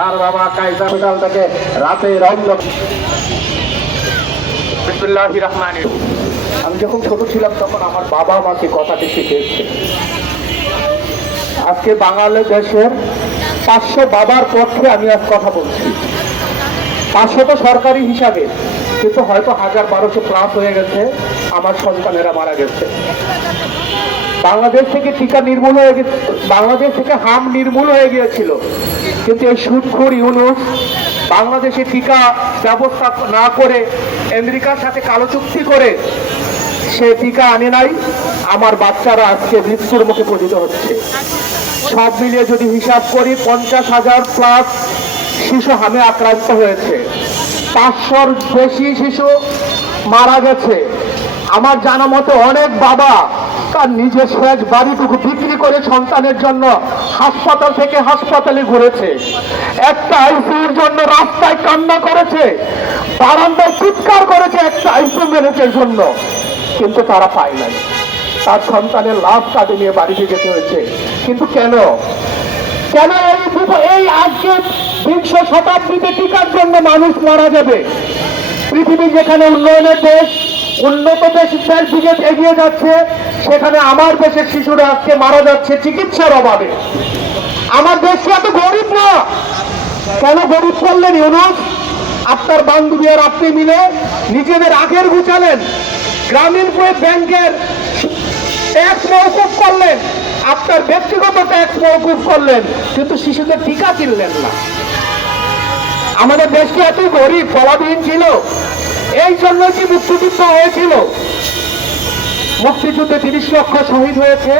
তার বাবা কায়দা হসপিটাল থেকে রাতে বিসমিল্লাহির রহমানির রহিম। আমি যখন ছোট ছিলাম তখন আমার বাবা আমাকে কথাটি শিখিয়েছে। আজকে বাংলাদেশের 500 বাবার পক্ষে আমি আজ কথা বলছি। 500 তো সরকারি হিসাবে, কিন্তু হয়তো 1000-1200 প্লাস হয়ে গেছে। আমার সন্তানেরা মারা গেছে। বাংলাদেশ থেকে টিকা নির্মূল হয়ে গেছে, বাংলাদেশ থেকে হাম নির্মূল হয়ে গিয়েছিল, কিন্তু এই সুদখোর ইউনূস বাংলাদেশে টিকা ব্যবস্থা না করে আমেরিকার সাথে কালো চুক্তি করে সে টিকা আনে নাই। আমার বাচ্চারা আজকে মৃত্যুর মুখে পতিত হচ্ছে। সব মিলিয়ে যদি হিসাব করি 50,000 প্লাস শিশু হামে আক্রান্ত হয়েছে, 500-র বেশি শিশু মারা গেছে। আমার জানা মতে অনেক বাবা তার নিজের শেষ বাড়িটুকু বিক্রি করে সন্তানের জন্য হাসপাতাল থেকে হাসপাতালে ঘুরেছে, একটা আইসিইউর জন্য রাস্তায় কান্না করেছে, বারান্দায় চিৎকার করেছে একটা আইসিইউ ম্যানেজের জন্য, কিন্তু তারা পায় নাই। তার সন্তানের লাভ কাঁধে নিয়ে বাড়িতে যেতে হয়েছে। কিন্তু কেন কেন এই আজকে 20 শতাব্দীতে টিকার জন্য মানুষ মারা যাবে? পৃথিবী যেখানে উন্নয়নের দেশ, উন্নত দেশের দিকে এগিয়ে যাচ্ছে, সেখানে আমার দেশের শিশুরা আজকে মারা যাচ্ছে চিকিৎসার অভাবে। আমার দেশ এত গরিব না। কেন গরিব করলেন ইউনূস? আপনার বান্ধবী আর আপনি মিলে নিজেদের আগের গুছালেন, গ্রামীণ ব্যাংকের ট্যাক্স মওকুফ করলেন, আপনার ব্যক্তিগত ট্যাক্স মওকুফ করলেন, কিন্তু শিশুদের টিকা কিনলেন না। আমাদের দেশকে এত গরিব ফলাবিহীন ছিল? এই জন্য কি মুক্তিযুদ্ধ হয়েছিল? মুক্তিযুদ্ধে 30 লক্ষ শহীদ হয়েছে,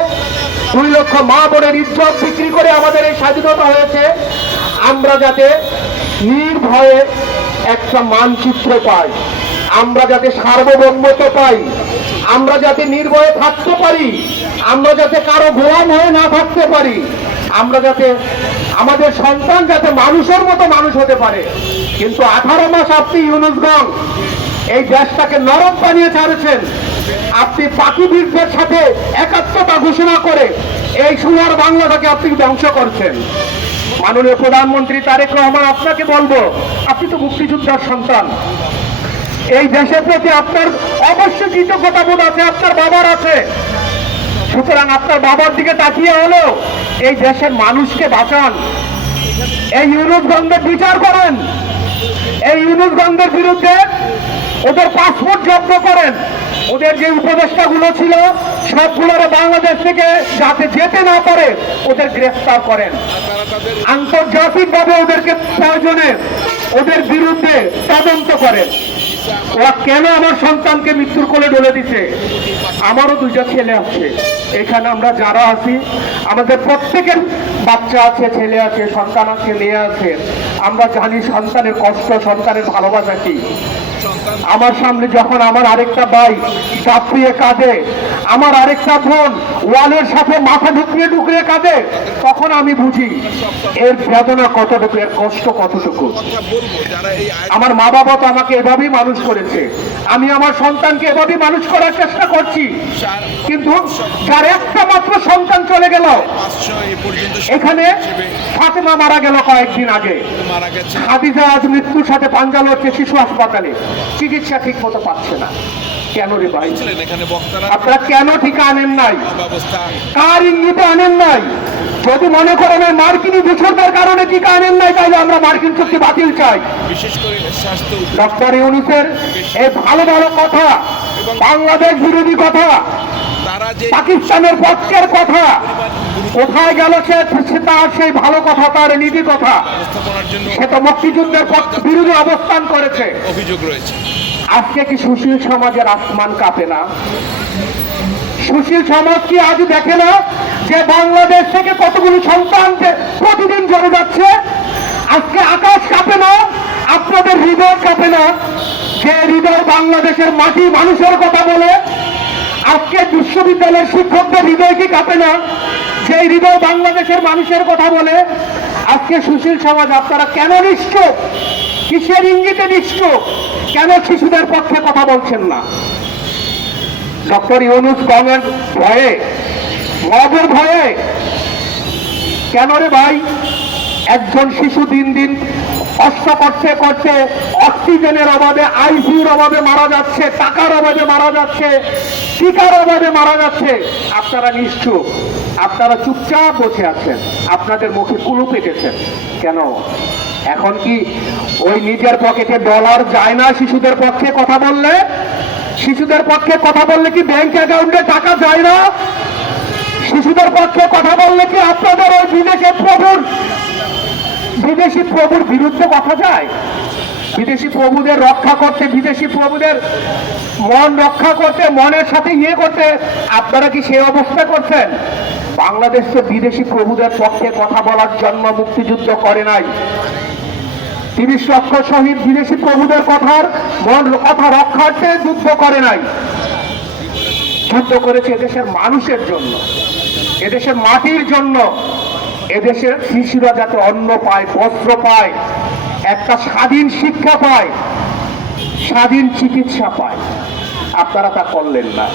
2 লক্ষ মা বোনের ইজ্জত বিক্রি করে আমাদের এই স্বাধীনতা হয়েছে। আমরা যাতে নির্ভয়ে একটা মানচিত্র পাই, আমরা যাতে সার্বভৌমত্ব পাই, আমরা যাতে নির্ভয়ে থাকতে পারি, আমরা যাতে কারো গোলাম হয়ে না থাকতে পারি, আমরা যাতে আমাদের সন্তান যাতে মানুষের মতো মানুষ হতে পারে। কিন্তু 18 মাস আপনি ইউনূসগণ এই দেশটাকে নরক বানিয়ে ছাড়েছেন। আপনি পাকিবীরদের সাথে একাত্মতা ঘোষণা করে এই সোনার বাংলাটাকে আপনি ধ্বংস করছেন। মাননীয় প্রধানমন্ত্রী তারেক রহমান, আপনাকে বলবো, আপনি তো মুক্তিযোদ্ধার সন্তান। এই দেশের প্রতি আপনার অবশ্যই কৃতজ্ঞতা বোধ আছে, আপনার বাবার আছে। সুতরাং আপনার বাবার দিকে তাকিয়ে হলেও এই দেশের মানুষকে বাঁচান। এই ইউনূসগণদের বিচার করেন, এই ইউনূসগণদের বিরুদ্ধে ওদের পাসপোর্ট জব্দ করেন, ওদের যে উপদেষ্টাগুলো ছিল সবগুলোর বাংলাদেশ থেকে যাতে যেতে না পারে ওদের গ্রেফতার করেন। আন্তর্জাতিকভাবে ওদেরকে প্রয়োজনে ওদের বিরুদ্ধে তদন্ত করেন। ওরা কেন আমার সন্তানকে মৃত্যুর কোলে ঢেলে দিচ্ছে? আমারও 2টা ছেলে আছে। এখানে আমরা যারা আছি আমাদের প্রত্যেকের বাচ্চা আছে, ছেলে আছে, সন্তান আছে, মেয়ে আছে। আমরা জানি সন্তানের কষ্ট, সন্তানের ভালোবাসা কি। আমার সামনে যখন আমার আরেকটা ভাই চাপিয়ে কাঁদে, আমার আরেকটা বোন ওয়ালের সাথে মাথা ঢুকিয়ে কাঁদে, তখন আমি বুঝি এর বেদনা কতটুকু, এর কষ্ট কতটুকু। আমার মা বাবা তো আমাকে এভাবেই মানুষ করেছে, আমি আমার সন্তানকে এভাবেই মানুষ করার চেষ্টা করছি। কিন্তু যার একটা মাত্র সন্তান চলে গেল, এখানে ফাতেমা মারা গেল কয়েকদিন আগে, খাদিজা আজ মৃত্যুর সাথে পাঞ্জা লড়ছে শিশু হাসপাতালে, চিকিৎসা ঠিক মতো পাচ্ছে না। কেন রে ভাই? আপনারা কেন টিকা আনেন নাই? কার ইঙ্গিতে আনেন নাই? যদি মনে করেন মার্কিনী দূষণের কারণে টিকা আনেন নাই, তাহলে আমরা মার্কিন চুক্তি বাতিল চাই। ডক্টর ইউনূসের এই ভালো ভালো কথা, বাংলাদেশ বিরোধী কথা, পাকিস্তানের পক্ষের কথা কোথায় গেল? সে তার সেই ভালো কথা, তার নীতি কথা, সে তো মুক্তিযুদ্ধের বিরোধী অবস্থান করেছে। অভিযোগ রয়েছে। আজকে কি সুশীল সমাজের আসমান কাঁপে না? সুশীল সমাজ কি আজ দেখে না যে বাংলাদেশ থেকে কতগুলো সন্তান প্রতিদিন চলে যাচ্ছে? আজকে আকাশ কাঁপে না? আপনাদের হৃদয় কাঁপে না? যে হৃদয় বাংলাদেশের মাটি মানুষের কথা বলে, আজকে বিশ্ববিদ্যালয়ের শিক্ষকদের হৃদয় কি কাঁপে না? যে হৃদয় বাংলাদেশের মানুষের কথা বলে। আজকে সুশীল সমাজ আপনারা কেন নিশ্চুপ? কিসের ইঙ্গিতে নিশ্চুপ? কেন শিশুদের পক্ষে কথা বলছেন না? ডক্টর ইউনূস গণের ভয়ে, মবের ভয়ে? কেন রে ভাই? একজন শিশু দিন দিন কষ্ট করতে করতে অক্সিজেনের অভাবে, আইসিইউর অভাবে মারা যাচ্ছে, টাকার অভাবে মারা যাচ্ছে, টিকার অভাবে মারা যাচ্ছে। আপনারা নিশ্চুপ, আপনারা চুপচাপ বসে আছেন, আপনাদের মুখে কুলু পেটেছেন কেন? এখন কি ওই নিজের পকেটে ডলার যায় না শিশুদের পক্ষে কথা বললে? শিশুদের পক্ষে কথা বললে কি ব্যাংক অ্যাকাউন্টে টাকা যায় না? শিশুদের পক্ষে কথা বললে কি আপনাদের ওই বিদেশি প্রভুর বিরুদ্ধে কথা যায়? বিদেশি প্রভুদের রক্ষা করতে, বিদেশি প্রভুদের মন রক্ষা করতে, মনের সাথে করতে আপনারা কি সেই অবস্থা করছেন? বাংলাদেশ তো বিদেশি প্রভুদের পক্ষে কথা বলার জন্য মুক্তিযুদ্ধ করে নাই। ৩০ লক্ষ শহীদ বিদেশি প্রভুদের কথা রক্ষার্থে যুদ্ধ করে নাই, যুদ্ধ করেছে এদেশের মানুষের জন্য, এদেশের মাটির জন্য, এদেশের শিশুরা যাতে অন্ন পায়, বস্ত্র পায়, একটা স্বাধীন শিক্ষা পায়, স্বাধীন চিকিৎসা পায়। আপনারা তা করলেন না।